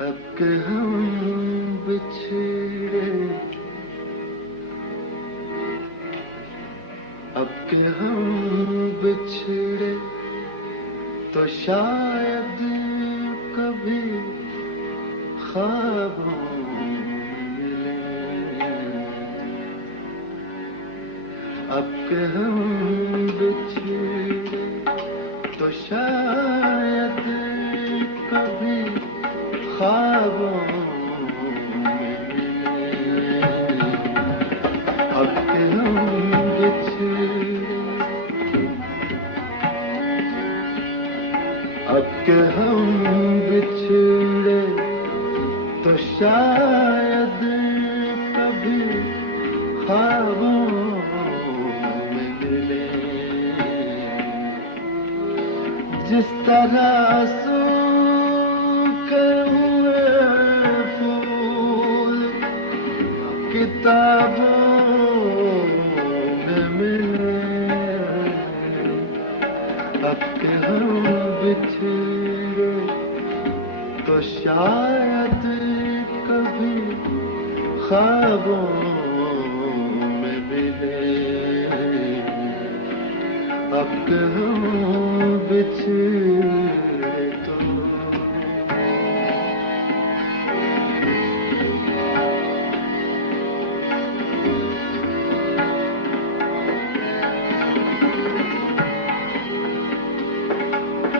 اب کہ ہم بچھڑے، اب کہ ہم بچھڑے تو شاید کبھی خوابوں میں ملیں۔ اب کہ ہم بچھڑے تو شاید کبھی خوابوں میں ملیں۔ اب کہ ہم بچھڑے، اب کہ ہم بچھڑے تو شاید کبھی خوابوں میں ملیں۔ جس طرح سوکھے ہوئے پھول کتابوں میں ملیں، اب کہ ہم بچھڑے تو شاید کبھی خوابوں میں ملیں۔ اب کہ ہم بچھڑے تو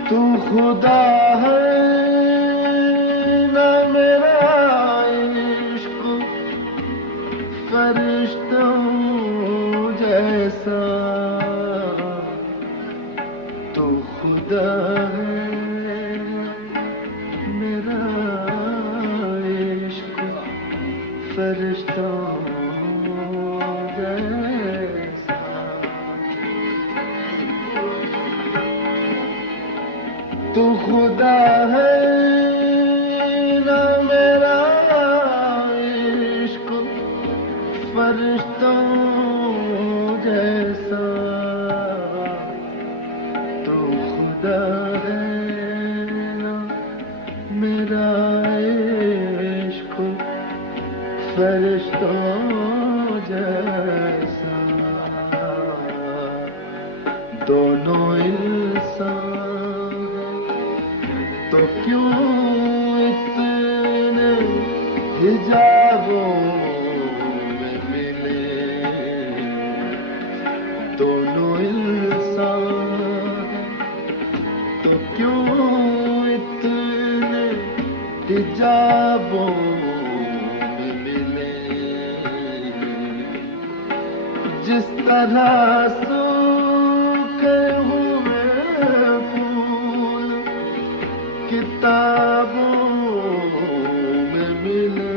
تو خدا ہے نہ میرا عشق فرشتوں جیسا، تو خدا ہے میرا عشق فرشتوں جیسا، تو خدا ہے نہ میرا عشق فرشتوں جیسا، تو خدا ہے نہ میرا عشق فرشتوں جیسا، دونوں انسان تو کیوں اتنے حجابوں میں ملے، دونوں انسان تو کیوں اتنے حجابوں میں ملے، جس طرح سوکھے ہوئے پھول کتابوں میں ملے۔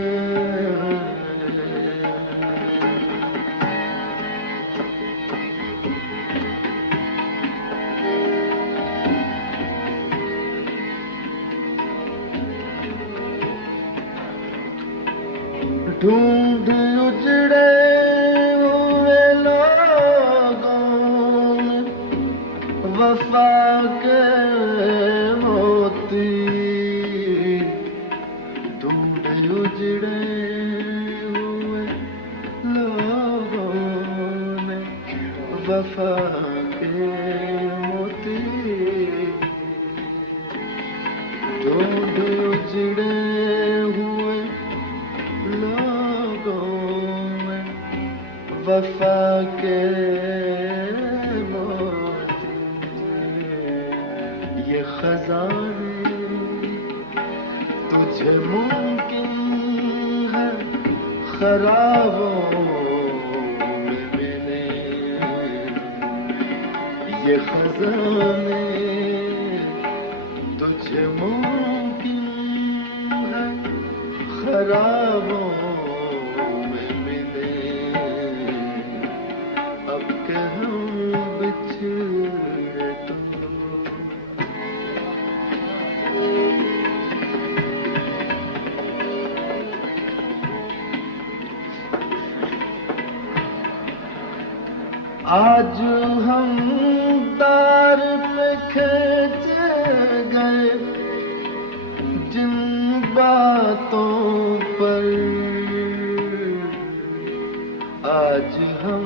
ڈھونڈ اجڑے ہوئے لوگوں میں وفا کے موتی، ڈھونڈ اجڑے ہوئے لوگوں میں وفا کے موتی، ڈھونڈ اجڑے ہوئے لوگوں میں وفا کے موتی، یہ خزانے تجھے ممکن ہے خرابوں میں ملیں، یہ خزانے تجھے ممکن ہے خرابوں میں ملیں، اب کہ ہم بچھڑے تو آج ہم دار پہ کھینچے گئے جن باتوں پر آج ہم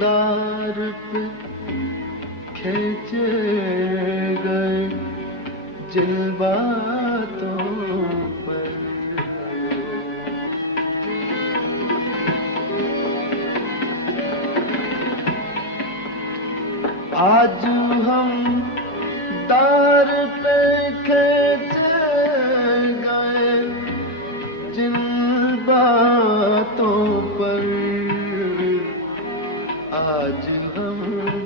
دار پہ کھینچے گئے، جن باتوں پر آج ہم دار پہ کھینچے گئے، جن باتوں پر آج ہم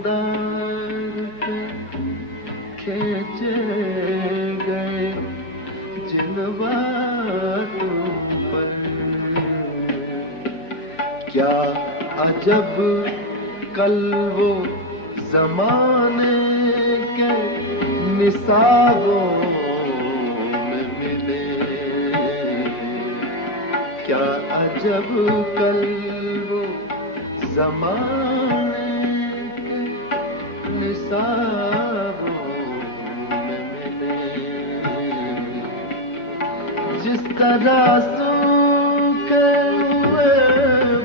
دار پہ کھینچے گئے، جن باتوں پر کیا عجب کل وہ زمانے کے نصابوں میں ملے، کیا عجب کل وہ زمانے کے نصابوں میں ملے، جس طرح سوکھے ہوئے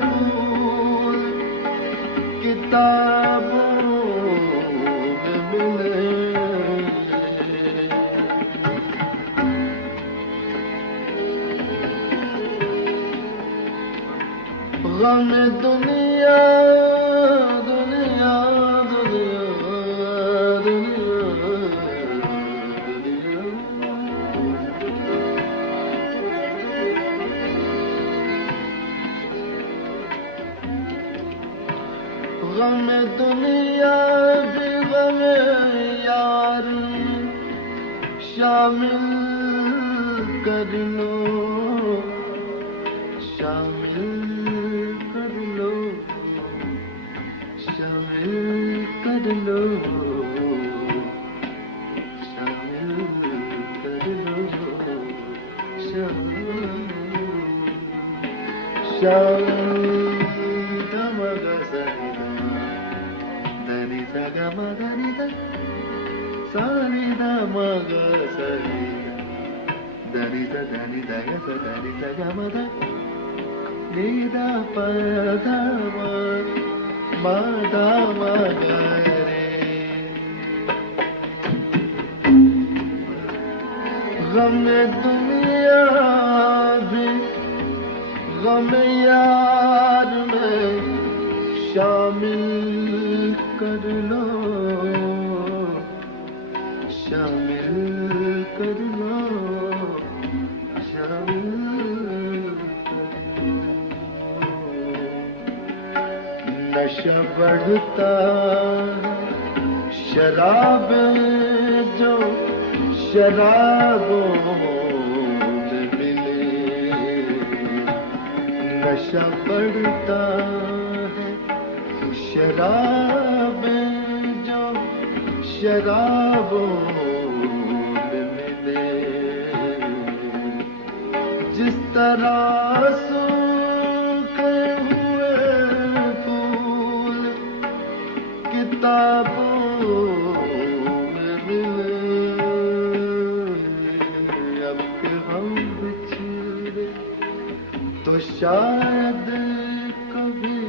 پھول کتابوں غم دنیا دنیا دنیا دنیا غم دنیا بھی غم یار شامل کر لو، شامل کر لو، شامل کر لو، شامل کر لو، شامل دمگ دنی دگا مدنی دگ سانی دمگ سری دنی دنی دگ دنی دگا مدن نیدا پدا مدا مگرے، غم دنیا بھی غم یار میں شامل کر لو، شامل کر لو، شامل کر لو، نشہ بڑھتا شراب جو شرابوں میں ملے، نشہ بڑھتا ہے شراب جو شرابوں میں ملے، جس طرح سوکھے ہوئے پھول کتابوں میں ملے، اب کہ ہم بچھڑے تو شاید کبھی